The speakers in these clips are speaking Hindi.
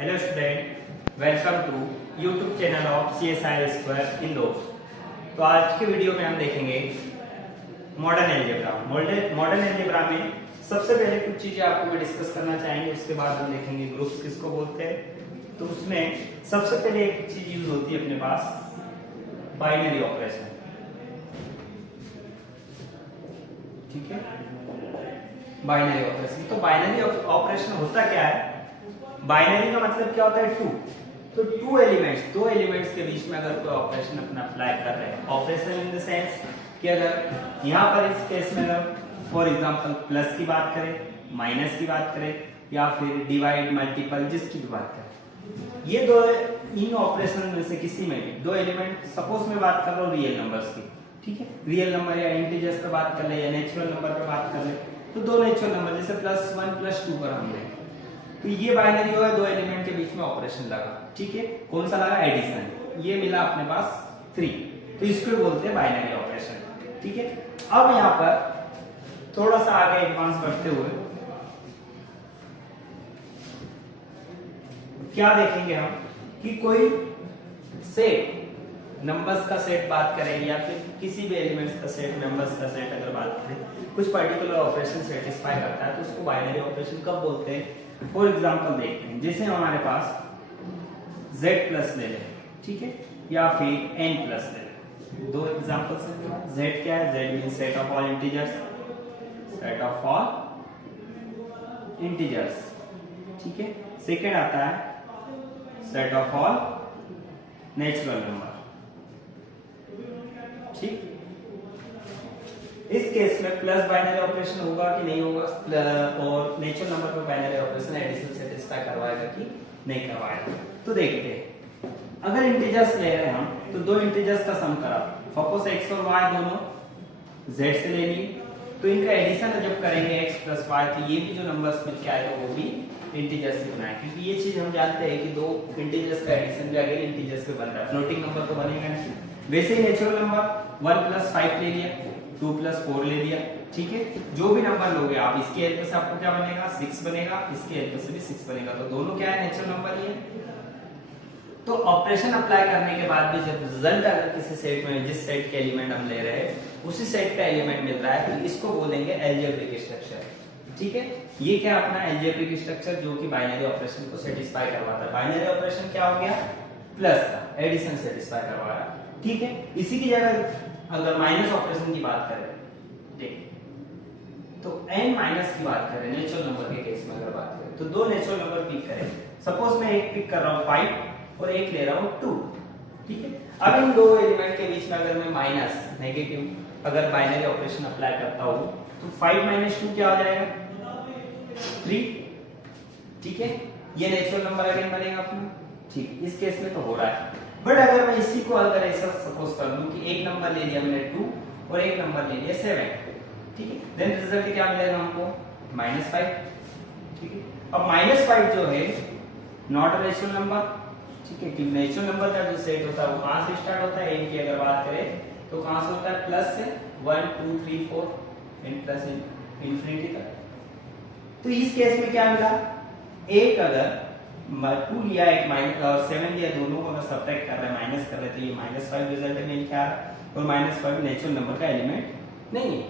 Hello student, welcome to YouTube channel of CSI Square in दोस्त। तो आज के वीडियो में हम देखेंगे मॉडर्न अलजेब्रा। मॉडर्न अलजेब्रा में सबसे पहले कुछ चीजें आपको मैं डिस्कस करना चाहेंगे, उसके बाद हम देखेंगे ग्रुप्स किसको बोलते हैं। तो उसमें सबसे पहले एक चीज यूज होती है अपने पास, बाइनरी ऑपरेशन। ठीक है, बाइनरी ऑपरेशन। तो बाइनरी ऑपरेशन होता क्या है? बाइनरी का मतलब क्या होता है? टू। तो टू एलिमेंट्स, दो एलिमेंट्स के बीच में अगर कोई ऑपरेशन अपना अप्लाई कर रहे हैं, ऑपरेशन इन द सेंस कि अगर यहाँ पर इस केस में अगर फॉर एग्जांपल प्लस की बात करें, माइनस की बात करें, या फिर डिवाइड, मल्टीपल, जिसकी भी बात करें, ये दो इन ऑपरेशन में से किसी में भी दो एलिमेंट, सपोज मैं बात कर रहा हूँ रियल नंबर्स की, ठीक है, रियल नंबर या इंटीजर्स पे बात कर ले या नेचुरल नंबर पे बात कर ले, तो दो नेचुरल नंबर जैसे +1 +2 पर हम लें, तो ये बाइनरी होगा, दो एलिमेंट के बीच में ऑपरेशन लगा। ठीक है, कौन सा लगा? एडिशन। ये मिला अपने पास 3, तो इसको बोलते हैं बाइनरी ऑपरेशन। ठीक है, अब यहाँ पर थोड़ा सा आगे एडवांस बढ़ते हुए क्या देखेंगे हम कि कोई सेट, नंबर्स का सेट बात करें या फिर किसी भी एलिमेंट्स का सेट, नंबर्स का सेट अगर बात करें, कुछ पर्टिकुलर ऑपरेशन सेटिस्फाई करता है, तो उसको बाइनरी ऑपरेशन कब बोलते हैं? फॉर एग्जांपल देखते हैं, जैसे हमारे पास z+ ले लें, ठीक है, या फिर n+ ले लें। दो एग्जांपल्स हैं। z क्या है? z means set of all integers, set of all integers. ठीक है, सेकंड आता है set of all natural number. ठीक, इस केस में प्लस बाइनरी ऑपरेशन होगा कि नहीं होगा, और नेचुरल नंबर पर बाइनरी ऑपरेशन एडिशन सेटिस्फाई करवाएगा कि नहीं करवाएगा। तो देखते हैं, अगर इंटीजर्स ले रहे हैं हम, तो दो इंटीजर्स का सम करा, सपोज x और y दोनों z से ले लिए, तो इनका एडिशन जब करेंगे x + y, तो ये भी जो नंबर्स मिल के आएगा वो भी इंटीजर्स से बनाए, क्योंकि ये चीज हम जानते हैं कि दो इंटीजर्स का एडिशन भी अगर इंटीजर्स पे बन रहा है, फ्लोटिंग नंबर तो बनेगा नहीं। वैसे ही नेचुरल नंबर 1 + 5 ले लिया, 2 + 4 ले लिया। ठीक है, जो भी नंबर लोगे आप, इसके हेल्प से आपको क्या बनेगा? 6 बनेगा, इसके हेल्प से भी 6 बनेगा, तो दोनों क्या है? नेचुरल नंबर ही है। तो ऑपरेशन अप्लाई करने के बाद भी जब रिजल्ट अगर किसी सेट में, जिस सेट के एलिमेंट हम ले रहे हैं उसी सेट का एलिमेंट मिल रहा है, तो इसको बोलेंगे अलजेब्रिक स्ट्रक्चर। ठीक है, ये क्या अपना अलजेब्रिक स्ट्रक्चर जो कि बाइनरी ऑपरेशन को सेटिस्फाई करवाता है। बाइनरी ऑपरेशन क्या हो गया? प्लस का एडिशन सेटिस्फाई करवाया। ठीक है, इसी की जगह अगर माइनस ऑपरेशन की बात करें, देखिए, तो n- की बात करें, नेचुरल नंबर के केस में अगर बात करें, तो दो नेचुरल नंबर पिक करें, सपोज मैं एक पिक कर रहा हूं 5 और एक ले रहा हूं 2। ठीक है, अब इन दो एलिमेंट के बीच में अगर मैं माइनस, नेगेटिव अगर बाइनरी ऑपरेशन अप्लाई करता हूं, तो 5 - 2 क्या हो जाएगा? 3। ठीक है, ये नेचुरल नंबर अगेन बनेगा अपना। ठीक, इस केस में तो हो रहा है, बट अगर मैं इसी को अगर ऐसा सपोज कर लूं कि एक नंबर ले लिया मैंने 2 और एक नंबर ले लिया 7, ठीक है, देन रिजल्ट क्या मिलेगा हमको? -5। ठीक है, अब -5 जो है नॉट नेचुरल नंबर। ठीक है, कि नेचुरल नंबर का जो सेट होता है वो कहां से स्टार्ट होता है? n की अगर बात करें तो कहां से होता है? प्लस से 1 2 3 4 n प्लस इंफिनिटी तक। तो इस केस में क्या मिला? एक अगर 2 लिया, एक -7 लिया, दोनों को अगर सब्ट्रैक्ट कर रहे हैं, माइनस कर रहे हैं, तो ये -5 रिजल्ट में क्या आ रहा है, और -5 नेचुरल नंबर का एलिमेंट नहीं है।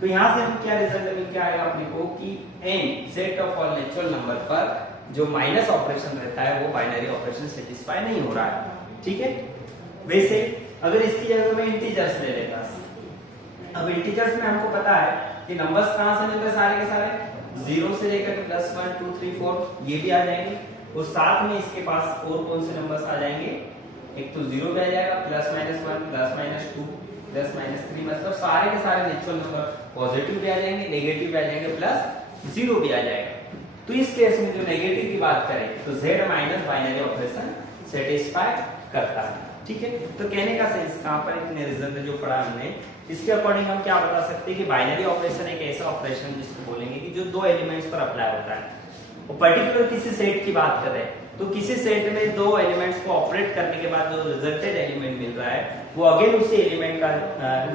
तो यहां से हम क्या रिजल्ट में क्या आएगा अपने को कि n set of all natural number पर जो माइनस ऑपरेशन रहता है वो बाइनरी ऑपरेशन सेटिस्फाई नहीं हो रहा है। ठीक है, वैसे अगर इसकी जगह में इंटीजर्स ले लेता, अब इंटीजर्स में हमको पता है कि नंबर्स कहां से मिलते हैं? सारे के सारे 0 से लेकर +1 2 3 4 ये भी आ जाएंगे, और साथ में इसके पास और कौन से नंबर्स आ जाएंगे? एक तो 0 भी आ जाएगा, +-1 +-2 +-3, मतलब सारे के सारे नेचुरल नंबर पॉजिटिव भी आ जाएंगे, नेगेटिव भी आ जाएंगे, +0 भी आ जाएगा। तो इस केस में जो नेगेटिव की बात करें तो z- बाइनरी ऑपरेशन सेटिस्फाई करता है। ठीक है, तो कहने का सेंस कहां पर इतने रिजल्ट जो पढ़ा हमने, इसके अकॉर्डिंग हम क्या बता सकते हैं कि बाइनरी ऑपरेशन एक ऐसा ऑपरेशन जिसको बोलेंगे कि जो दो एलिमेंट्स पर अप्लाई होता है। वो पर्टिकुलर किसी सेट की बात कर रहे हैं, तो किसी सेट में दो एलिमेंट्स को ऑपरेट करने के बाद जो रिजल्टेड एलिमेंट मिल रहा है वो अगेन उसी एलिमेंट का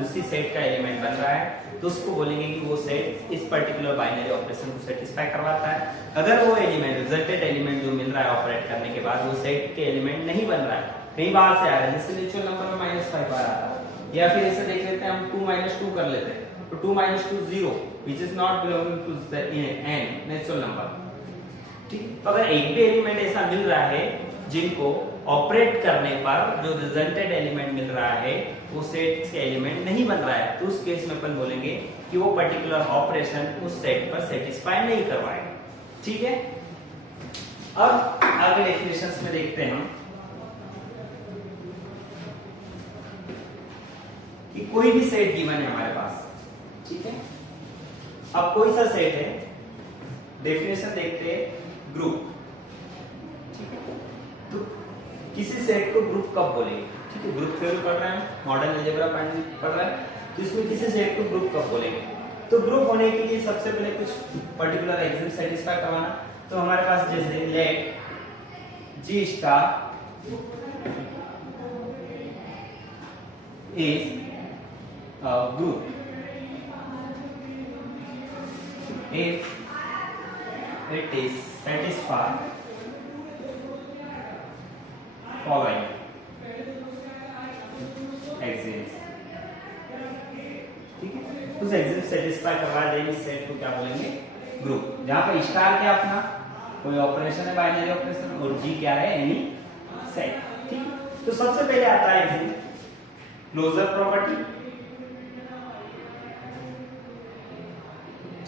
उसी सेट का एलिमेंट बन रहा है, तो उसको बोलेंगे कि वो सेट इस पर्टिकुलर बाइनरी ऑपरेशन को सेटिस्फाई करवाता है। अगर वो एलिमेंट रिजल्टेड एलिमेंट जो मिल रहा है ऑपरेट करने के बाद वो सेट के एलिमेंट नहीं बन रहा है, कहीं बाहर से आ रहा है, जैसे नेचुरल नंबर में -5 आ रहा था, या फिर ऐसे देख लेते हैं हम 2 - 2 कर लेते हैं, तो 2 - 2 0 which is not belonging to the n natural number. ठीक, तो अगर एक भी एलिमेंट ऐसा मिल रहा है जिनको ऑपरेट करने पर जो रिजल्टेड एलिमेंट मिल रहा है वो सेट के एलिमेंट नहीं बन रहा है, तो उस केस में अपन बोलेंगे कि वो पर्टिकुलर ऑपरेशन उस सेट पर सेटिस्फाई नहीं करवाएगा। ठीक है, अब आगे डेफिनेशंस में देखते हैं हम कि कोई भी सेट गिवन है हमारे पास। ठीक है, अब कोई सा सेट है, डेफिनेशन देखते हैं ग्रुप। ठीक है, तो किसी सेट को ग्रुप कब बोलेंगे? ठीक है, ग्रुप थ्योरी पढ़ रहे हैं, मॉडर्न अलजेब्रा पढ़ रहे हैं, तो इसमें किसी सेट को ग्रुप कब बोलेंगे? तो ग्रुप होने के लिए सबसे पहले कुछ पर्टिकुलर एक्सिम सेटिस्फाई करवाना, तो हमारे पास जैसे let G star is group if it is satisfied following axioms। ठीक है, उस एक्सिम सेटिस्फाई करवा देंगे इस सेट को क्या बोलेंगे? ग्रुप। जहां पर स्टार क्या अपना कोई ऑपरेशन है, बाइनरी ऑपरेशन, और जी क्या है? Any set. ठीक, तो सबसे पहले आता है एक्सिम क्लोजर प्रॉपर्टी।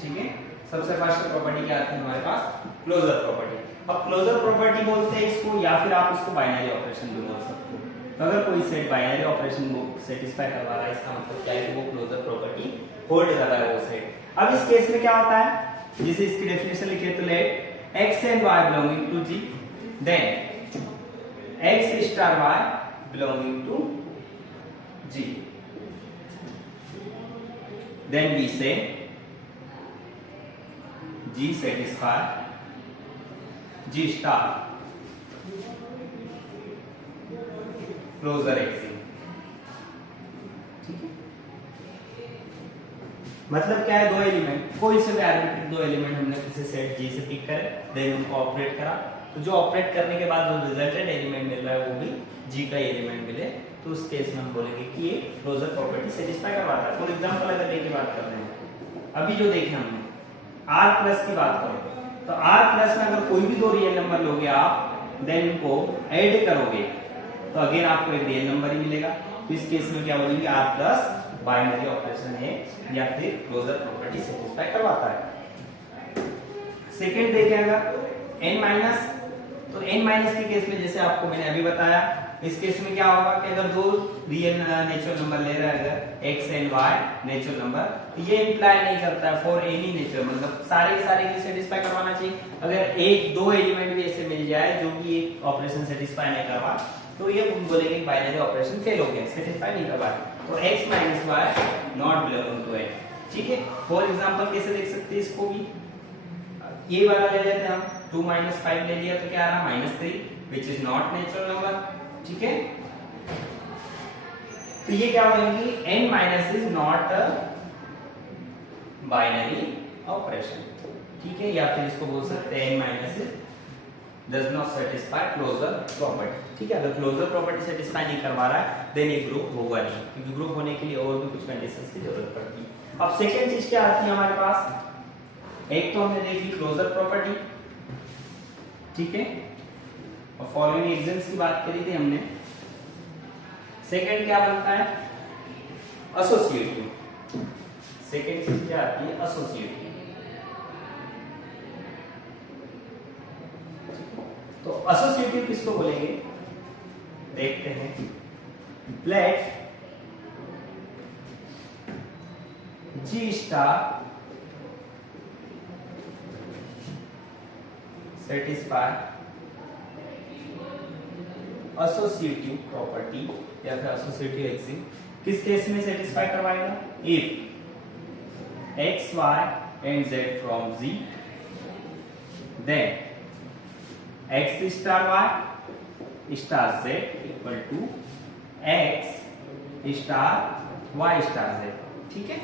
ठीक है, सबसे फर्स्ट प्रॉपर्टी क्या आती है हमारे पास? Closure property. अब क्लोजर प्रॉपर्टी बोलते हैं इसको, या फिर आप इसको बाइनरी ऑपरेशन भी बोल सकते हो। तो अगर कोई सेट बाइनरी ऑपरेशन को सेटिस्फाई करवा रहा है, इसका मतलब क्या है? वो क्लोजर प्रॉपर्टी होल्ड कर रहा है वो सेट। अब इस केस में क्या होता है, जैसे इसकी डेफिनेशन लिखिए, तो late x and y belonging to G, then x star y belonging to G, then we say G satisfy G star closure axiom. ठीक है, मतलब क्या है? दो एलिमेंट, कोई से भी आर्बिट्री दो एलिमेंट हमने किसी सेट G से पिक करे, देन उनको ऑपरेट करा, तो जो ऑपरेट करने के बाद जो रिजल्टेड एलिमेंट मिल रहा है वो भी G का एलिमेंट मिले, तो उस केस में हम बोलेंगे कि ये क्लोजर प्रॉपर्टी सेटिस्फाई करवाता है। फॉर एग्जांपल अगर देखिए बात करते हैं, अभी जो देखे हमने R प्लस की बात करो, तो R प्लस में अगर कोई भी दो रियल नंबर लोगे आप, देन उनको ऐड करोगे तो अगेन आपको एक रियल नंबर ही मिलेगा। तो इस केस में क्या बोलेंगे? R प्लस बाइनरी ऑपरेशन है या फिर क्लोजर प्रॉपर्टी सेटिस्फाई करवाता है। सेकंड देखें अगर n माइनस, तो n माइनस के केस में जैसे आपको मैंने अभी बताया, इस केस में क्या होगा कि अगर दो रियल नेचुरल नंबर ले रहा है, अगर x and y natural number, तो ये इंप्लाई नहीं करता है फॉर एनी नेचुरल, मतलब सारे के सारे की सेटिस्फाई करवाना चाहिए। अगर एक दो एलिमेंट भी ऐसे मिल जाए जो कि एक ऑपरेशन सेटिस्फाई नहीं करवा, तो ये बोलेंगे बाइनरी ऑपरेशन फेल हो गया, सेटिस्फाई नहीं करवा, तो x minus y not belonging to n। ठीक है, फॉर एग्जांपल कैसे देख सकते हैं इसको भी, ये वाला ले लेते हैं हम, 2 - 5 ले लिया तो क्या आ रहा? -3 which is not natural number. ठीक है, तो ये क्या बोलेंगे? n minus is not a binary operation. ठीक है, या फिर इसको बोल सकते हैं n minus is does not satisfy closure property। ठीक है, अगर क्लोजर प्रॉपर्टी सेटिस्फाई नहीं करवा रहा है देन ये ग्रुप होगा नहीं, क्योंकि ग्रुप होने के लिए और भी कुछ कंडीशंस की जरूरत पड़ती है। अब सेकंड चीज क्या आती है हमारे पास? एक तो हमने देखी क्लोजर प्रॉपर्टी, ठीक है, और फॉलोइंग एग्जाम्स की बात करी थी हमने। सेकंड क्या बनता है? एसोसिएटिव। सेकंड चीज क्या आती है? एसोसिएटिव। तो एसोसिएटिव किसको बोलेंगे? देखते हैं। Let G star satisfy associative property या फिर एसोसिएटिव एक्सिम। किस केस में सेटिस्फाई करवाएगा? If x, y and z from Z then x star y star z equal to x star y star z। ठीक है,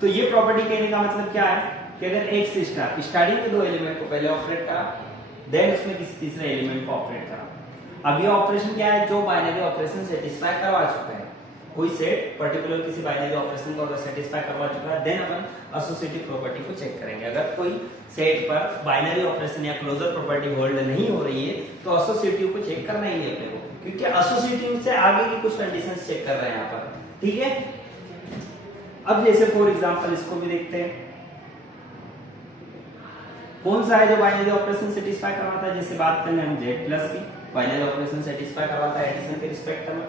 तो ये प्रॉपर्टी कहने का मतलब क्या है कि अगर x स्टार स्टार्टिंग के दो एलिमेंट को पहले ऑपरेट करा, देन उसमें किसी तीसरे एलिमेंट को ऑपरेट करा। अब ये ऑपरेशन क्या है, जो बाइनरी ऑपरेशन सेटिस्फाई करवा चुका है, कोई सेट पर्टिकुलर किसी बाइनरी ऑपरेशन को अगर सेटिस्फाई करवा चुका है, देन अपन एसोसिएटिव प्रॉपर्टी को चेक करेंगे। अगर कोई सेट पर बाइनरी ऑपरेशन या क्लोजर प्रॉपर्टी होल्ड नहीं हो रही है तो एसोसिएटिव को चेक करना ही है अपने को, क्योंकि एसोसिएटिव से आगे की कुछ कंडीशंस चेक कर रहे हैं यहाँ पर। ठीक है, अब जैसे फॉर एग्जांपल इसको भी देखते हैं, कौन सा है जो बाइनरी ऑपरेशन सेटिस्फाई करवाता है। जैसे बात करें हम z प्लस की, बाइनरी ऑपरेशन सेटिस्फाई करवाता है एडिशन के रिस्पेक्ट में।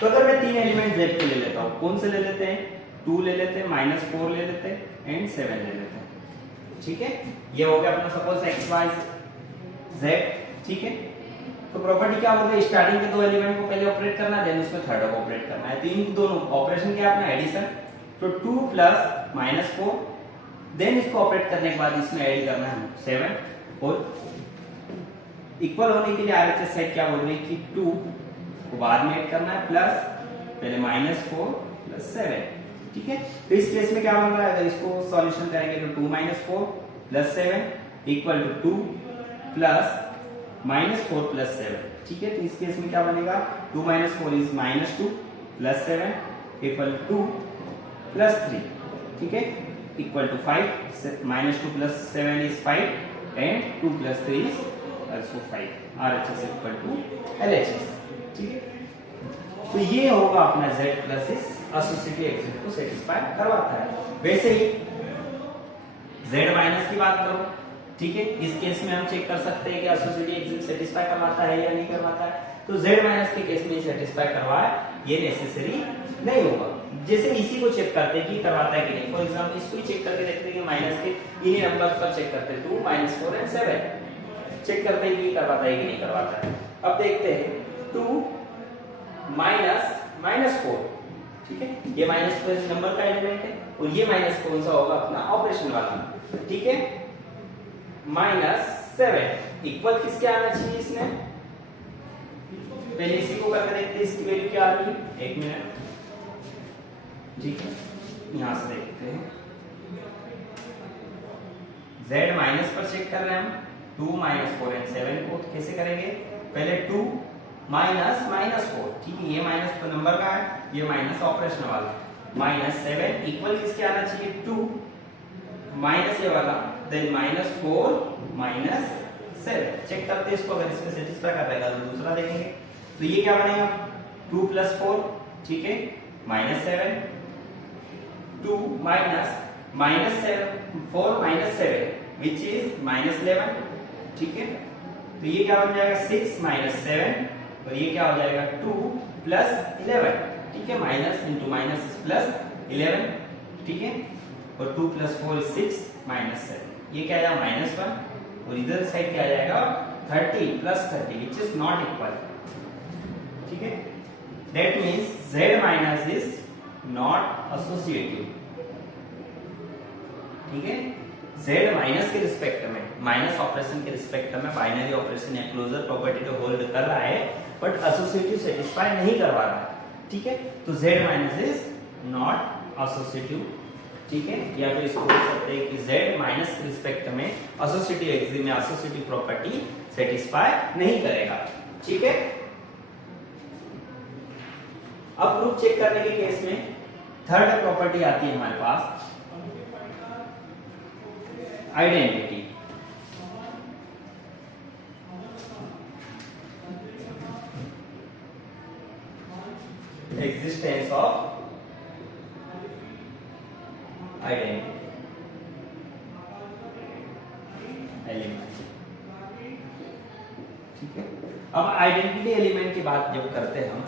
तो अगर मैं तीन एलिमेंट z के ले लेता हूं, कौन से ले लेते हैं, 2 ले लेते हैं, -4 ले लेते हैं एंड 7 ले लेते हैं। ठीक है, ये हो गया अपना सपोज x y z। ठीक है, तो प्रॉपर्टी क्या होगी, स्टार्टिंग के दो एलिमेंट को पहले ऑपरेट करना, देन उसमें थर्ड को ऑपरेट करना है। तो इन दोनों ऑपरेशन क्या है अपना एडिशन, तो 2 प्लस -4, देन इसको ऑपरेट करने के बाद इसमें ऐड करना है 7 और इक्वल होने के लिए आरएचएस साइड क्या बोल रही है कि 2 को बाद में ऐड करना है प्लस पहले -4 प्लस 7। ठीक है, तो इस केस में क्या बन रहा है, अगर इसको सॉल्यूशन करेंगे तो 2 -4 plus 7 equal to 2 plus -4 plus 7। ठीक है, तो इस केस में क्या बनेगा, 2 -4 is -2 plus 7 equal to 2 plus 3। ठीक है, equal to 5, -2 plus 7 is 5 and 2 plus 3 is also 5, RHS equal to LHS। ठीक है, तो ये होगा अपना Z प्लस इस एसोसिएटिव एक्सिस को सेटिस्फाई करवाता है। वैसे ही Z माइनस की बात करो, ठीक है, इस केस में हम चेक कर सकते हैं कि एसोसिएटिव एक्सिस सेटिस्फाई करवाता है या नहीं करवाता है। तो Z माइनस के केस में सेटिस्फाई करवाए ये नेसेसरी नहीं होगा। जैसे इसी को चेक करते हैं कि करवाता है कि नहीं। फॉर एग्जांपल इसको ही चेक करके देखते हैं कि माइनस के इन्हीं नंबर पर चेक करते हैं, 2 -4 एंड 7 चेक करते हैं कि करवाता है कि नहीं करवाता है। अब देखते हैं 2 -4, ठीक है, ये -4 नंबर का एलिमेंट है और ये माइनस कौन सा होगा अपना ऑपरेशन वाला। ठीक है, -7 इक्वल किसके आना चाहिए इसमें, पहले इसी को करके देखते हैं इसकी वैल्यू क्या आ रही है, 1 मिनट। ठीक है, यहां से देखते हैं Z माइनस पर चेक कर रहे हैं हम 2 -4 एंड 7 को कैसे करेंगे, पहले 2 -4। ठीक है, ये माइनस तो नंबर का है, ये माइनस ऑपरेशन वाला, -7 इक्वल किसके आना चाहिए 2 माइनस ये वाला, देन -4 -7 चेक करते हैं इसको, अगर इसमें सेटिस्फाई कर रहेगा तो दूसरा देखेंगे। तो ये क्या बनेगा 2 + 4, ठीक है, -7 2 -4 -7 which is -11। ठीक है, तो ये क्या बन जाएगा 6 -7 और ये क्या हो जाएगा 2 + 11। ठीक है, माइनस इंटू माइनस प्लस 11। ठीक है, और 2 + 4 is 6 -7, ये क्या आएगा -1 और इधर साइड क्या आ जाएगा 30 + 30 which is not equal। ठीक है, that means Z minus is not associative। ठीक है, Z माइनस के रिस्पेक्ट में, माइनस ऑपरेशन के रिस्पेक्ट में बाइनरी ऑपरेशन या क्लोजर प्रॉपर्टी को होल्ड कर रहा है बट एसोसिएटिव सेटिस्फाई नहीं करवा रहा है। ठीक है, तो Z minus is not associative. ठीक है, या फिर इसको बोल सकते हैं कि Z माइनस के रिस्पेक्ट में एसोसिएटिव एक्सिस में एसोसिएटिव प्रॉपर्टी सेटिस्फाई नहीं करेगा। ठीक है, अब प्रूफ चेक करने के केस में थर्ड प्रॉपर्टी आती है हमारे पास, identity. Existence of identity element. ठीक है, अब आइडेंटिटी एलिमेंट की बात जब करते हैं हम,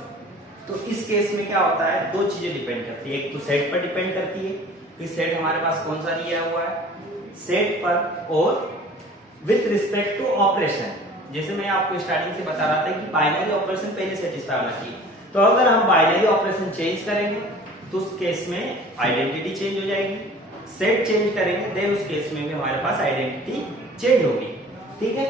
तो इस केस में क्या होता है, दो चीजें डिपेंड करती है। एक तो सेट पर डिपेंड करती है कि सेट हमारे पास कौन सा दिया हुआ है, सेट पर, और विथ रिस्पेक्ट टू ऑपरेशन। जैसे मैं आपको स्टार्टिंग से बता रहा था कि बाइनरी ऑपरेशन पहले सेटिस्फाई होना चाहिए। तो अगर हम बाइनरी ऑपरेशन चेंज करेंगे तो उस केस में आइडेंटिटी चेंज हो जाएगी। सेट चेंज करेंगे देन उस केस में भी हमारे पास आइडेंटिटी चेंज होगी। ठीक है,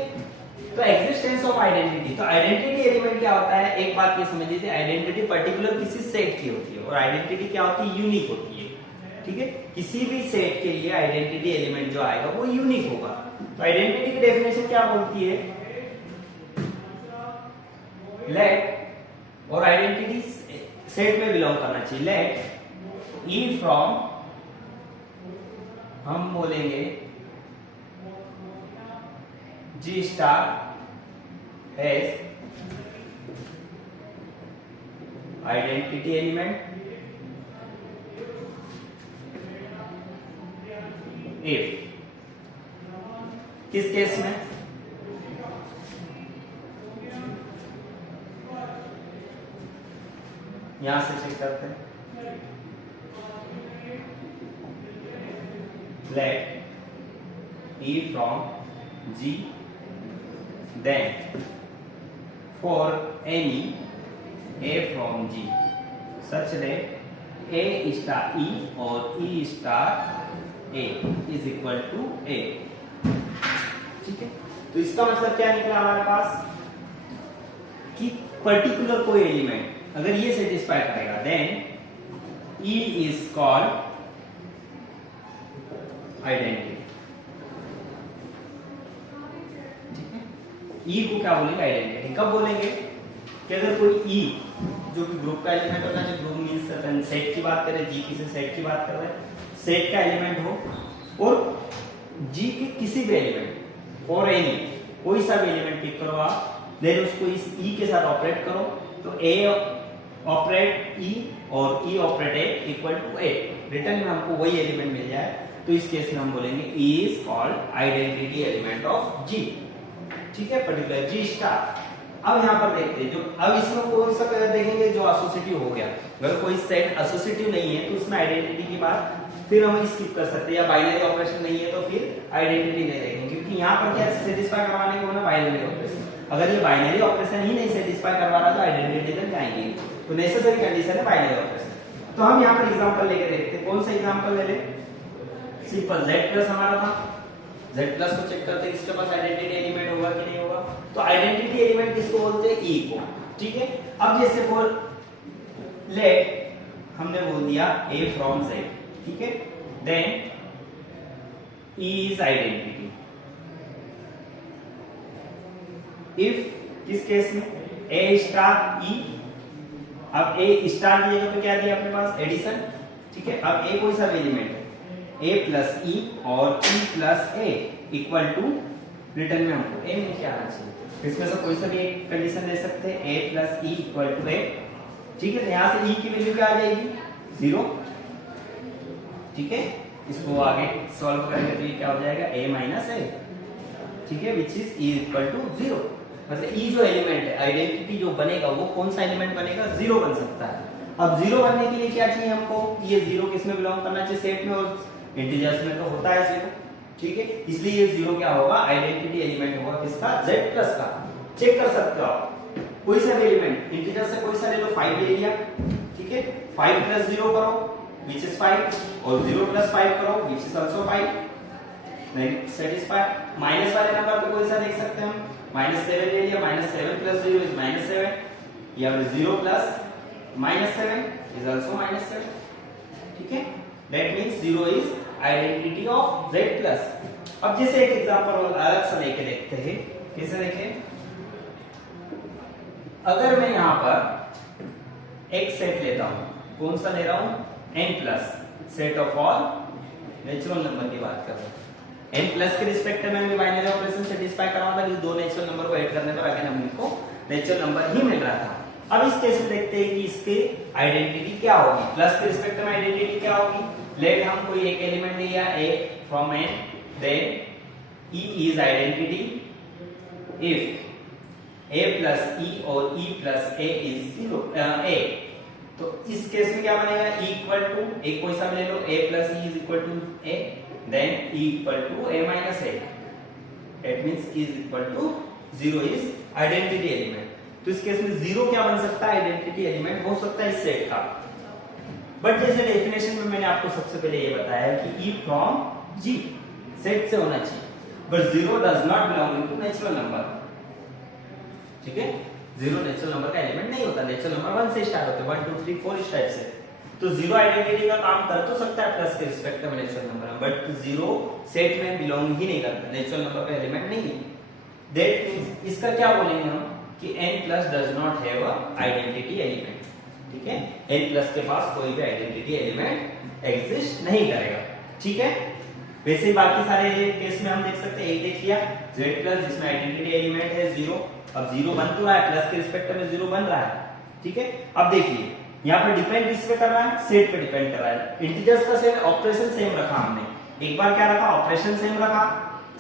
तो एग्जिस्टेंस ऑफ आइडेंटिटी, तो आइडेंटिटी एलिमेंट क्या होता है, एक बात ये समझ लीजिए, आइडेंटिटी पर्टिकुलर किसी सेट की होती है और आइडेंटिटी क्या होती है, यूनिक होती है। ठीक है, किसी भी सेट के लिए आइडेंटिटी एलिमेंट जो आएगा वो यूनिक होगा। तो आइडेंटिटी की डेफिनेशन क्या बोलती है, लेट, और आइडेंटिटी सेट में बिलोंग करना चाहिए, लेट ई फ्रॉम, हम बोलेंगे G star as identity element if, किस केस में, यहां से चेक करते हैं, let E from G then for any A from G such that A star E और E star A is equal to A. ठीक है, तो इसका मतलब क्या निकला हमारे पास कि पर्टिकुलर कोई एलिमेंट अगर ये सेटिस्फाई करेगा then E is called identity. E को क्या बोलेंगे, आइडेंटिटी। कब बोलेंगे कि अगर कोई ई जो कि ग्रुप का एलिमेंट होता है, ग्रुप मींस सेट की बात करें, जी किसी सेट की बात कर रहे हैं, सेट का एलिमेंट हो और जी के किसी भी एलिमेंट और एनी कोई सा भी एलिमेंट पिक करो आप, देन उसको इस ई के साथ ऑपरेट करो, तो ए ऑपरेट ई और E operate A equal to A, return में हमको वही एलिमेंट मिल जाए, तो इस केस में हम बोलेंगे E is called identity element of G. ठीक है, पर्टिकुलर जी स्टार। अब यहाँ पर देखते हैं, जो अब इसमें कौन सा देखेंगे जो एसोसिएटिव हो गया, अगर कोई सेट एसोसिएटिव नहीं है तो उसमें आइडेंटिटी की बात फिर हम स्किप कर सकते हैं, या बाइनरी ऑपरेशन नहीं है तो फिर आइडेंटिटी नहीं देखेंगे, क्योंकि यहाँ पर क्या सेटिस्फाई करवाने को ना बाइनरी ऑपरेशन, अगर ये बाइनरी ऑपरेशन ही नहीं सेटिस्फाई करवा रहा तो आइडेंटिटी तक जाएंगे, तो नेसेसरी कंडीशन है बाइनरी ऑपरेशन। तो हम यहाँ पर एग्जांपल लेके देखते हैं, कौन सा एग्जांपल ले ले, सिंपल z प्लस हमारा था, z प्लस को चेक करते हैं इसके पास आइडेंटिटी एलिमेंट होगा कि नहीं होगा, तो आइडेंटिटी एलिमेंट किसको बोलते हैं, e को। ठीक है, अब जैसे फॉर लेट हमने बोल दिया a फ्रॉम z, ठीक है, then e is identity if, किस केस में, a स्टार e, अब a स्टार की जगह पे क्या दिया अपने पास, एडिशन। ठीक है, अब a कोई सा भी एलिमेंट है, a प्लस ई और e plus A equal to, return में हमको a में क्या आना चाहिए, इसमें से कोई सा भी एक कंडीशन दे सकते हैं, a plus E equal to a। ठीक है, तो यहाँ से e की वैल्यू क्या आ जाएगी, 0। ठीक है, इसको आगे सॉल्व करेंगे तो ये क्या हो जाएगा, a माइनस a। ठीक है, which is e equal to 0, मतलब e जो एलिमेंट है, आइडेंटिटी जो बनेगा वो कौन सा एलिमेंट बनेगा, 0 बन सकता है। अब 0 बनने के लिए क्या चाहिए हमको, ये 0 किस में बिलोंग करना चाहिए, सेट में, और इंटीजर्स में तो होता है 0। ठीक है, इसलिए ये 0 क्या होगा, आइडेंटिटी एलिमेंट होगा किसका, z प्लस का। चेक कर सकते हो आप, कोई सा भी एलिमेंट इंटीजर से कोई सा ले लो, 5 ले लिया, ठीक है, 5 प्लस 0 करो which is 5, और 0 प्लस 5 करो which is also 5, नहीं सेटिस्फाई। माइनस वाले नंबर पे कोई सा देख सकते हैं हम, -7 ले लिया, -7 प्लस 0 इज -7, या फिर 0 प्लस -7 इज आल्सो -7। ठीक है, that means 0 is identity of z plus. अब जैसे एक एग्जांपल अलग सा लेके देखते हैं, कैसे देखें, अगर मैं यहां पर एक सेट लेता हूं, कौन सा ले रहा हूं, n plus, set of all natural number की बात कर रहा हूं, n प्लस के रिस्पेक्ट में हमें बाइनरी ऑपरेशन सेटिस्फाई करना था, दो नेचुरल नंबर को ऐड करने पर अगेन हमको नेचुरल नंबर ही मिल रहा था। अब इस केस में देखते हैं कि इसके आइडेंटिटी क्या होगी, प्लस के रिस्पेक्ट में आइडेंटिटी क्या होगी, लेट हम कोई एक एलिमेंट लिया a from n, then e is identity if a plus e और e plus a is 0 a। तो इस केस में क्या बनेगा, e इक्वल टू, एक कोई सा भी ले लो, a plus e is equal to a, then e equal to a minus a, that means e is equal to 0 is identity element. तो इस केस में 0 क्या बन सकता है, आइडेंटिटी एलिमेंट हो सकता है इस सेट का। बट जैसे डेफिनेशन में मैंने आपको सबसे पहले ये बताया कि ई फ्रॉम जी सेट से होना चाहिए, but zero does not belong to natural number. ठीक है, जीरो नेचुरल नंबर का एलिमेंट नहीं होता, नेचुरल नंबर 1 से स्टार्ट होते हैं, 1 2 3 4 इस टाइप से। तो जीरो आइडेंटिटी का काम कर तो सकता है प्लस के रिस्पेक्ट में natural number, but zero set में बिलोंग ही नहीं करता, नेचुरल नंबर का एलिमेंट नहीं है। दैट मींस इसका क्या बोलेंगे हम कि n plus does not have a identity element. ठीक है, n प्लस के पास कोई भी आइडेंटिटी एलिमेंट एग्जिस्ट नहीं करेगा। ठीक है, वैसे ही बाकी सारे केस में हम देख सकते हैं, एक देख लिया z प्लस जिसमें आइडेंटिटी एलिमेंट है 0, अब 0 बन तो रहा है, प्लस के रिस्पेक्ट में 0 बन रहा है। ठीक है, अब देखिए यहाँ पर डिपेंड किस पे कर रहा है, सेट पे डिपेंड कर रहा है। इंटीजर्स का सेट ऑपरेशन सेम रखा हमने, एक बार क्या रखा ऑपरेशन सेम रखा,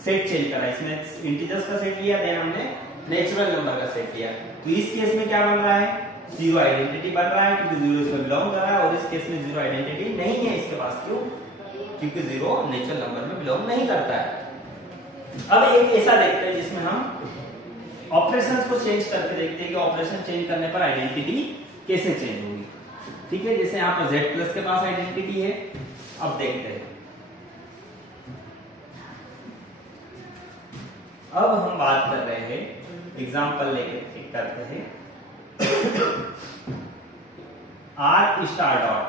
सेट चेंज करा, इसमें इंटीजर्स का सेट लिया, देन हमने नेचुरल नंबर का सेट लिया। तो इस केस में क्या बन रहा है, जीरो आइडेंटिटी बन रहा है क्योंकि जीरो इसमें बिलोंग कर रहा है, और इस केस में जीरो आइडेंटिटी नहीं है इसके पास, क्यों, क्योंकि जीरो नेचुरल नंबर में बिलोंग नहीं करता है। अब एक ऐसा देखते हैं जिसमें हम ऑपरेशंस को चेंज करके देखते हैं कि ऑपरेशन चेंज करने पर आइडेंटिटी कैसे चेंज होगी। ठीक है, जैसे यहाँ पर z प्लस के पास आइडेंटिटी है, अब देखते हैं। अब हम बात कर रहे हैं, एग्जांपल लेके करते हैं, r star dot,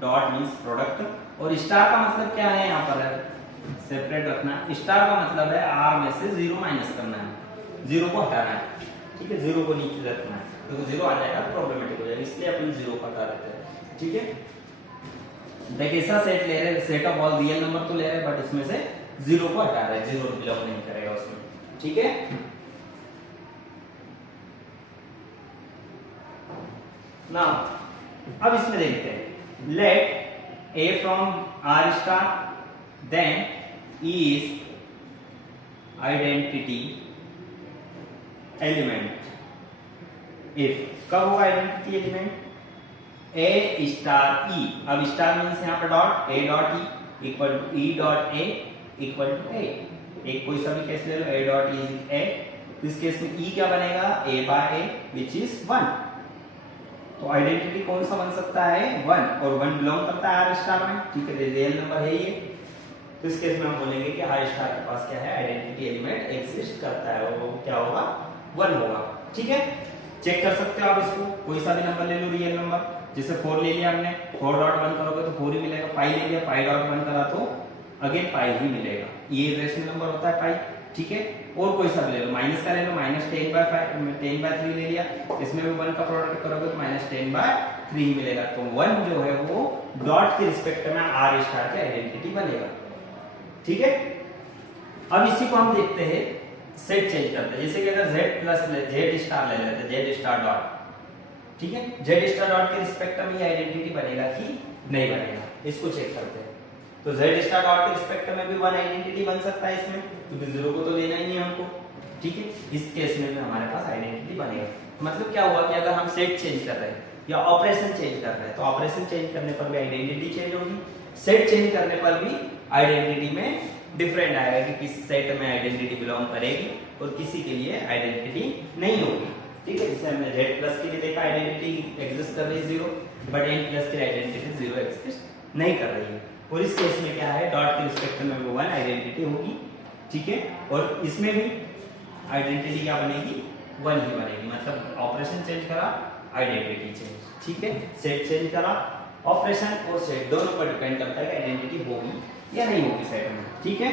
dot means product, और स्टार का मतलब क्या है, यहाँ पर सेपरेट रखना। स्टार का मतलब है r में से 0 माइनस करना है, 0 को हटाना है। ठीक है, 0 को नीचे रखना है, क्योंकि 0 आ जाएगा प्रॉब्लमेटिक हो जाएगा, इसलिए अपन 0 को हटा देते हैं। ठीक है, देखिए ऐसा सेट ले रहे हैं, set of all real number तो ले रहे हैं, बट इसमें से 0 को हटा रहे हैं, 0 बिलोंग नहीं करेगा उसमें। ठीक है, ना अब इसमें देखते हैं, let a from r star then is identity element if, कब होगा identity element, a star e, अब स्टार मींस यहाँ पर dot, a dot e equal to e dot a equal to a, एक कोई सा भी केस ले लो, a dot e is a, इस केस में e क्या बनेगा, a by a which is 1। तो आइडेंटिटी कौन सा बन सकता है, 1, और 1 बिलोंग करता है r स्टार में। ठीक है, रियल नंबर है ये, तो इस केस में हम बोलेंगे कि r स्टार के पास क्या है, आइडेंटिटी एलिमेंट एग्जिस्ट करता है, और वो क्या होगा, 1 होगा। ठीक है, चेक कर सकते हो आप इसको, कोई सा भी नंबर ले लो रियल नंबर, जैसे 4 ले लिया हमने, 4 डॉट 1 करोगे तो 4 ही मिलेगा, पाई ले लिया, पाई डॉट 1 करा तो अगेन पाई ही मिलेगा, ये रेशनल नंबर होता है पाई। ठीक है, और कोई सा भी ले लो, माइनस का ले लो, माइनस 10/3 ले लिया, इसमें भी 1 का प्रोडक्ट करोगे तो माइनस 10/3 मिलेगा। तो 1 जो है वो डॉट के रिस्पेक्ट में r स्टार की आइडेंटिटी बनेगा। ठीक है, अब इसी को हम देखते हैं, सेट चेंज करते हैं, जैसे कि अगर z प्लस z स्टार ले लेते हैं, z स्टार डॉट, ठीक है, z स्टार डॉट के रिस्पेक्ट में ये आइडेंटिटी बनेगा कि नहीं बनेगा, इसको चेक करते हैं। तो z स्टार डॉट के रिस्पेक्ट में भी 1 आइडेंटिटी बन सकता है इसमें, क्योंकि 0 को तो लेना ही नहीं हमको। ठीक है, इस केस में भी हमारे पास आइडेंटिटी बनेगा। मतलब क्या हुआ कि अगर हम सेट चेंज कर रहे हैं या ऑपरेशन चेंज कर रहे हैं, तो ऑपरेशन चेंज करने पर भी आइडेंटिटी चेंज होगी, सेट चेंज करने पर भी आइडेंटिटी में डिफरेंट आएगा कि किस सेट में आइडेंटिटी बिलोंग करेगी और किसी के लिए आइडेंटिटी नहीं होगी। ठीक है, जैसे हमने z प्लस के लिए देखा आइडेंटिटी एग्जिस्ट कर रही है 0, बट n प्लस की आइडेंटिटी 0 एग्जिस्ट नहीं कर रही है, और इस केस में क्या है, डॉट के रिस्पेक्ट में वो 1 आइडेंटिटी होगी। ठीक है, और इसमें भी आइडेंटिटी क्या बनेगी, 1 ही बनेगी, मतलब ऑपरेशन चेंज करा, आइडेंटिटी चेंज। ठीक है, सेट चेंज करा, ऑपरेशन और सेट दोनों पर डिपेंड करता है कि आइडेंटिटी होगी या नहीं होगी सेट में। ठीक है,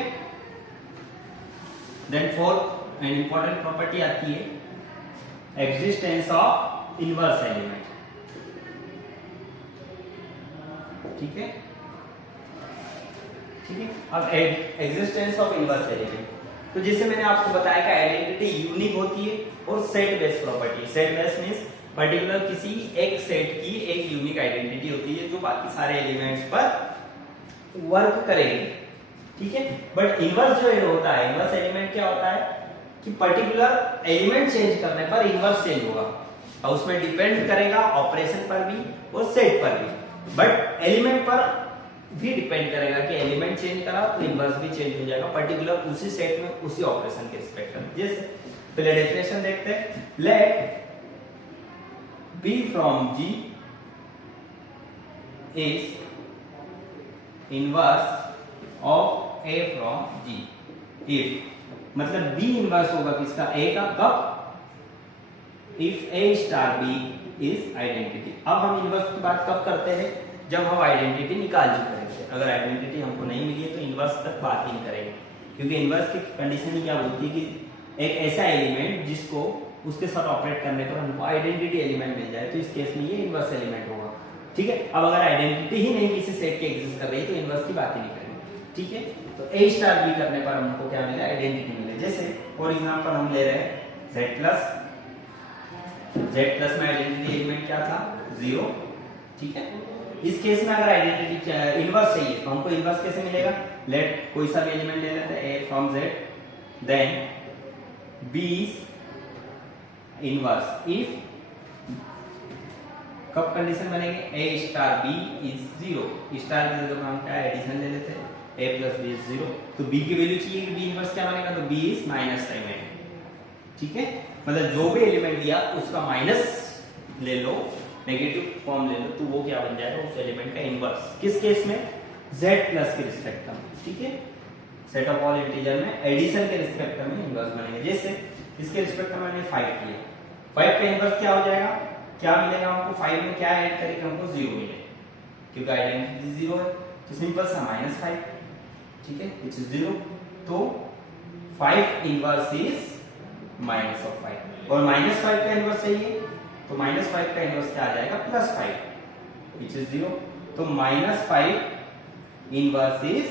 then fourth and important property आती है एग्जिस्टेंस ऑफ इनवर्स एलिमेंट। ठीक है, ठीक है, अब एग्जिस्टेंस ऑफ इनवर्स एलिमेंट, तो जैसे मैंने आपको बताया कि आइडेंटिटी यूनिक होती है और set based property. Set based means particular किसी एक सेट की एक यूनिक आइडेंटिटी होती है जो बाकी सारे एलिमेंट्स पर वर्क करेगी। ठीक है, बट इनवर्स जो होता है, इनवर्स एलिमेंट क्या होता है कि पर्टिकुलर एलिमेंट चेंज करने पर इनवर्स चेंज होगा, और उसमें डिपेंड करेगा ऑपरेशन पर भी और सेट पर भी, बट एलिमेंट पर भी डिपेंड करेगा कि एलिमेंट चेंज करा तो इनवर्स भी चेंज हो जाएगा, पर्टिकुलर उसी सेट में उसी ऑपरेशन के रिस्पेक्ट में। जैसे पहले डेफिनेशन देखते हैं, let b from g is inverse of A from G. If मतलब बी इनवर्स होगा किसका, ए का, कब, if A star B is identity. अब हम इनवर्स की बात कब करते हैं, जब हम आइडेंटिटी निकाल चुके हैं। अगर आइडेंटिटी हमको नहीं मिली है तो इनवर्स तक बात ही नहीं करेंगे, क्योंकि इनवर्स की कंडीशन ही क्या होती है कि एक ऐसा एलिमेंट जिसको उसके साथ ऑपरेट करने पर हमको आइडेंटिटी एलिमेंट मिल जाए, तो इस केस में ये इनवर्स एलिमेंट होगा। ठीक है, अब अगर आइडेंटिटी ही नहीं किसी सेट की एग्जिस्ट कर रही है तो इनवर्स की बात ही नहीं करेंगे। ठीक है, तो ए स्टार बी करने पर हमको क्या मिला, आइडेंटिटी मिले। जैसे फॉर एग्जांपल हम ले रहे हैं z प्लस में आइडेंटिटी एलिमेंट क्या था, 0। ठीक है, इस केस में अगर आइडेंटिटी इनवर्स चाहिए तो हमको इनवर्स कैसे मिलेगा, लेट कोई सा भी एलिमेंट ले लेते हैं a from z, then b is inverse if, कब कंडीशन बनेगी, a star b is 0। Star की जगह हम क्या एडिशन ले लेते हैं, a प्लस b इज 0, तो b की वैल्यू चाहिए कि b इनवर्स क्या बनेगा, तो b इज माइनस साइन में। ठीक है, मतलब जो भी एलिमेंट दिया उसका माइनस ले लो, नेगेटिव फॉर्म ले लो, तो वो क्या बन जाएगा, उस एलिमेंट का इनवर्स। किस केस में, z प्लस के रिस्पेक्ट में। ठीक है, सेट ऑफ ऑल इंटीजर में एडिशन के रिस्पेक्ट में इनवर्स बनेंगे। जैसे इसके रिस्पेक्ट में मैंने 5 किया, 5 का इनवर्स क्या हो जाएगा, क्या मिलेगा हमको, 5 में क्या ऐड करेंगे, हमको 0 मिलेगा, क्योंकि आइडेंटिटी 0 है, तो सिंपल सा -5। ठीक है, व्हिच इज 0, तो 5 इनवर्स इज -5, और -5 का इनवर्स चाहिए तो -5 का इनवर्स क्या आ जाएगा, +5 व्हिच इज 0, तो -5 इनवर्स इज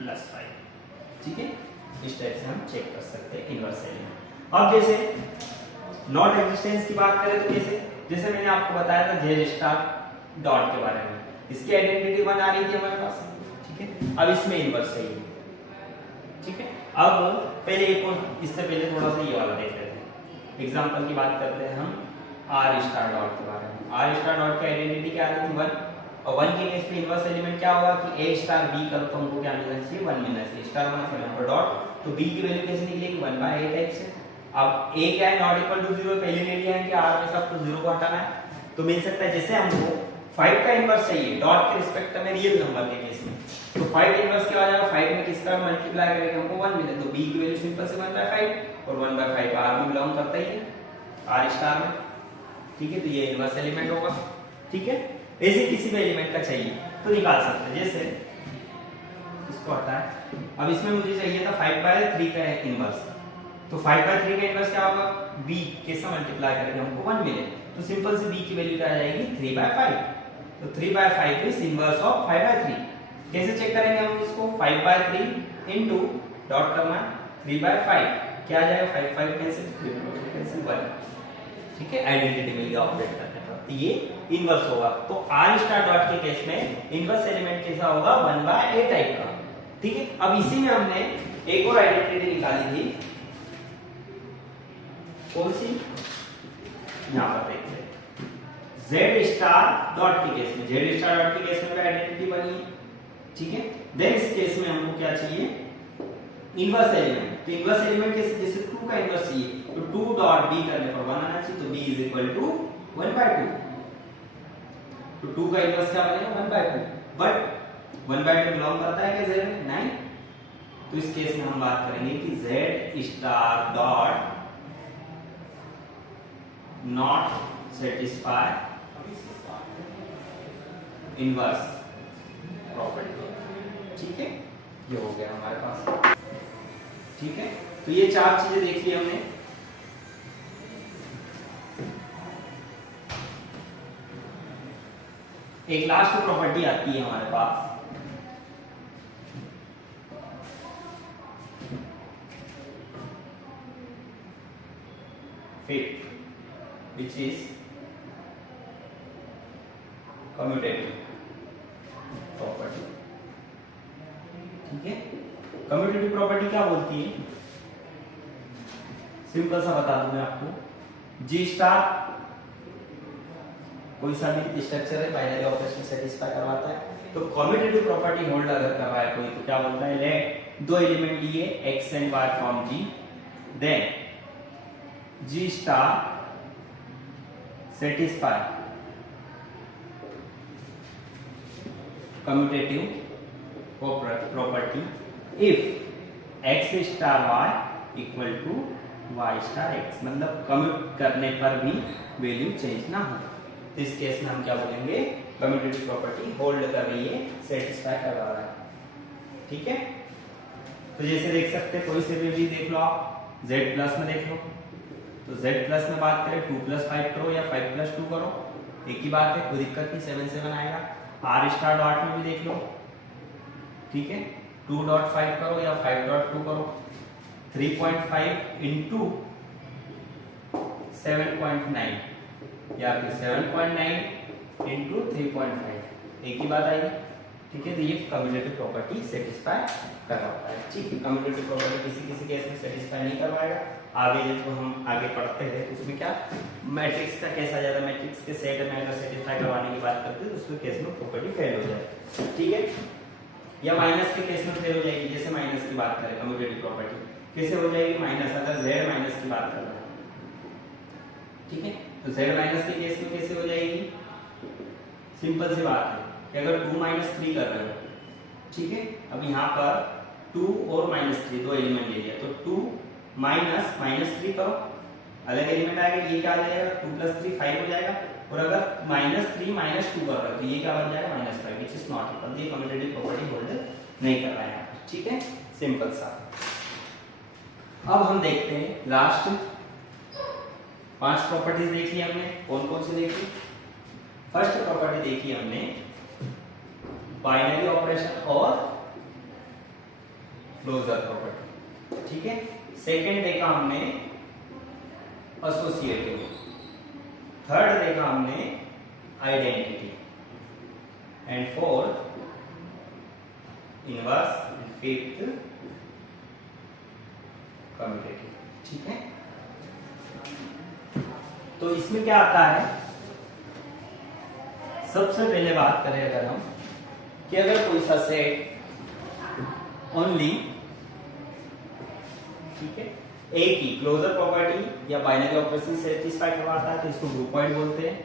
+5। ठीक है, इस टाइप से हम चेक कर सकते हैं इनवर्स एलिमेंट। अब जैसे नॉट एग्जिस्टेंस की बात करें तो कैसे, जैसे मैंने आपको बताया था z स्टार डॉट के बारे में, इसकी आइडेंटिटी 1 आ रही थी हमारे पास। ठीक है, अब इसमें इनवर्स चाहिए। ठीक है, अब पहले एक और, इससे पहले थोड़ा सा ये वाला देख लेते हैं। एग्जांपल की बात करते हैं हम r स्टार डॉट के बारे में। r स्टार डॉट की आइडेंटिटी क्या आ रही थी, 1, और 1 के केस में इनवर्स एलिमेंट क्या होगा कि a स्टार b करो तो हमको क्या मिलना चाहिए, 1 मिलना चाहिए, स्टार होना चाहिए यहाँ पर डॉट, तो b की वैल्यू कैसे निकलेगी, 1/a टाइप से। अब a क्या है, नॉट इक्वल टू 0, पहले ले लिया है कि r में से आपको 0 को हटाना है, तो मिल सकता है। जैसे हमको 5 का इनवर्स चाहिए डॉट के रिस्पेक्ट में रियल नंबर के केस में, तो 5 इनवर्स क्या हो जाएगा, 5 में किसका मल्टीप्लाई करेंगे, हमको 1 मिले, तो b की वैल्यू सिंपल से 1/5, और 1/5 r में बिलोंग करता ही है, r स्टार में। ठीक है, तो ये इनवर्स एलिमेंट होगा। ठीक है, ऐसे किसी भी एलिमेंट का चाहिए तो निकाल सकते हैं। जैसे इसको हटाएं, अब इसमें मुझे चाहिए था 5/3 का इनवर्स, तो 5/3 का इनवर्स क्या होगा, b कैसे मल्टीप्लाई करेंगे, हमको 1 मिले, तो सिंपल से b की वैल्यू क्या आ जाएगी, 3/5, तो 3/5 इज इनवर्स ऑफ 5/3। कैसे चेक करेंगे हम इसको, 5/3 इनटू डॉट करना है 3/5, क्या आ जाएगा, 5 कैंसिल 1। ठीक है, आइडेंटिटी मिल गया ऑपरेट करने पर, तो ये इनवर्स होगा। तो r स्टार डॉट के केस में इनवर्स एलिमेंट कैसा होगा, 1/a टाइप का। ठीक है, अब इसी में हमने एक और आइडेंटिटी निकाली थी, कौन सी, यहां पर देखते हैं, z स्टार डॉट के केस में, z स्टार डॉट के केस में आइडेंटिटी बनी। ठीक है, देन इस केस में हमको क्या चाहिए, इनवर्स एलिमेंट, तो इनवर्स एलिमेंट कैसे, जैसे 2 का इनवर्स चाहिए तो 2 डॉट b करने पर 1 आना चाहिए, तो b इज इक्वल टू 1/2, तो 2 का इनवर्स क्या बनेगा, 1/2, बट 1/2 बिलोंग करता है क्या z में, नहीं, तो इस केस में हम बात करेंगे कि z star dot not satisfy inverse property. ठीक है, ये हो गया हमारे पास। ठीक है, तो ये 4 चीजें देख ली हमने। एक लास्ट प्रॉपर्टी आती है हमारे पास, fifth, which is commutative property. ठीक है, कम्यूटेटिव प्रॉपर्टी क्या बोलती है, सिंपल सा बता दूं मैं आपको, जी स्टार कोई सा भी स्ट्रक्चर है, बाइनरी ऑपरेशन सेटिस्फाई करवाता है, तो कम्यूटेटिव प्रॉपर्टी होल्ड अगर कर रहा है कोई, तो क्या बोलता है, लेट 2 एलिमेंट लिए x and y from G, then G star satisfy commutative property if x star y equal to y star x, मतलब कम्यूट करने पर भी वैल्यू चेंज ना हो, तो इस केस में हम क्या बोलेंगे, कम्यूटेटिव प्रॉपर्टी होल्ड कर रही है, सेटिस्फाई कर रहा है। ठीक है, तो जैसे देख सकते हैं, कोई से भी देख लो आप, z प्लस में देख लो, तो z प्लस में बात करें 2 + 5 करो या 5 + 2 करो, एक ही बात है, कोई दिक्कत नहीं, 7 7 आएगा। r स्टार डॉट में भी देख लो, ठीक है, 2.5 करो या 5.2 करो, 3.5 इंटू 7.9 या फिर 7.9 इंटू 3.5, एक ही बात आएगी। ठीक है, तो ये कम्यूटेटिव प्रॉपर्टी सेटिस्फाई करवाता है। ठीक है, कम्यूटेटिव प्रॉपर्टी किसी किसी केस में सेटिस्फाई नहीं करवाएगा। आगे जब हम आगे पढ़ते हैं तो उसमें क्या मैट्रिक्स का केस आ जाता है, मैट्रिक्स के सेट में अगर सेटिस्फाई करवाने की बात करते हैं तो उसमें केस में प्रॉपर्टी फेल हो जाए। ठीक है, या माइनस के केस में फेल हो जाएगी, जैसे माइनस की बात करें कम्यूटेटिव प्रॉपर्टी कैसे हो जाएगी, माइनस अगर z माइनस की बात कर रहे हैं। ठीक है, तो z माइनस के केस में कैसे हो जाएगी, सिंपल सी बात है कि अगर 2 - 3 कर रहे हो, ठीक है, अब यहाँ पर 2 और -3 दो एलिमेंट ले लिया, तो 2 -3 करो, अलग एलिमेंट आएगा, ये क्या आ जाएगा, 2 + 3 5 हो जाएगा, और अगर -3 - 2 कर रहे हो तो ये क्या बन जाएगा, -5, विच इज नॉट इक्वल, ये कम्यूटेटिव प्रॉपर्टी होल्ड नहीं कर रहा है। ठीक है, सिंपल सा। अब हम देखते हैं लास्ट 5 प्रॉपर्टीज देख ली हमने, कौन कौन सी देखी। फर्स्ट प्रॉपर्टी देखी हमने बाइनरी ऑपरेशन और क्लोजर प्रॉपर्टी। ठीक है, सेकंड देखा हमने एसोसिएटिव, थर्ड देखा हमने identity, and fourth inverse, and fifth commutative. ठीक है, तो इसमें क्या आता है, सबसे पहले बात करें अगर हम कि अगर कोई सा सेट ओनली, ठीक है, एक ही क्लोजर प्रॉपर्टी या बाइनरी ऑपरेशन सेटिस्फाई करवाता है तो इसको ग्रुप पॉइंट बोलते हैं।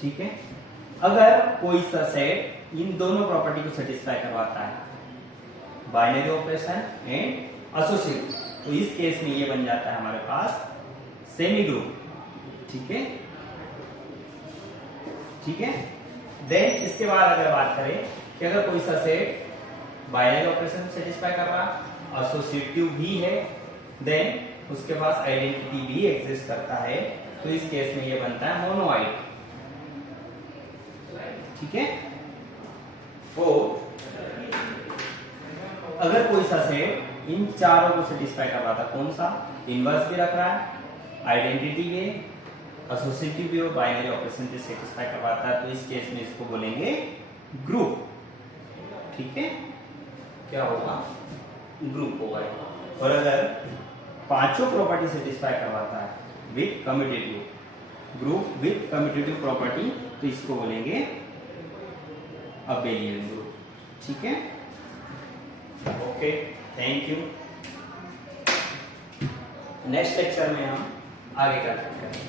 ठीक है, अगर कोई सा सेट इन दोनों प्रॉपर्टी को सेटिस्फाई करवाता है, बाइनरी ऑपरेशन एंड एसोसिएटिव, तो इस केस में ये बन जाता है हमारे पास सेमी ग्रुप। ठीक है, ठीक है, देन इसके बाद अगर बात करें कि अगर कोई सा सेट बाइनरी ऑपरेशन सेटिस्फाई कर रहा, एसोसिएटिव भी है, देन उसके पास आइडेंटिटी भी एग्जिस्ट करता है, तो इस केस में ये बनता है मोनोआइड। ठीक है, तो अगर कोई सा सेट इन चारों को सेटिस्फाई कर रहा था, कौन सा, इनवर्स भी रख रहा है, आइडेंटिटी भी, एसोसिएटिव भी और बाइनरी ऑपरेशन भी सेटिस्फाई करवाता है, तो इस केस में इसको बोलेंगे ग्रुप। ठीक है, क्या होगा, ग्रुप होगा। और अगर पांचों प्रॉपर्टी सेटिस्फाई करवाता है with commutative, group with commutative property, तो इसको बोलेंगे अबेलियन ग्रुप। ठीक है, okay, thank you. Next lecture में हम आगे का करेंगे।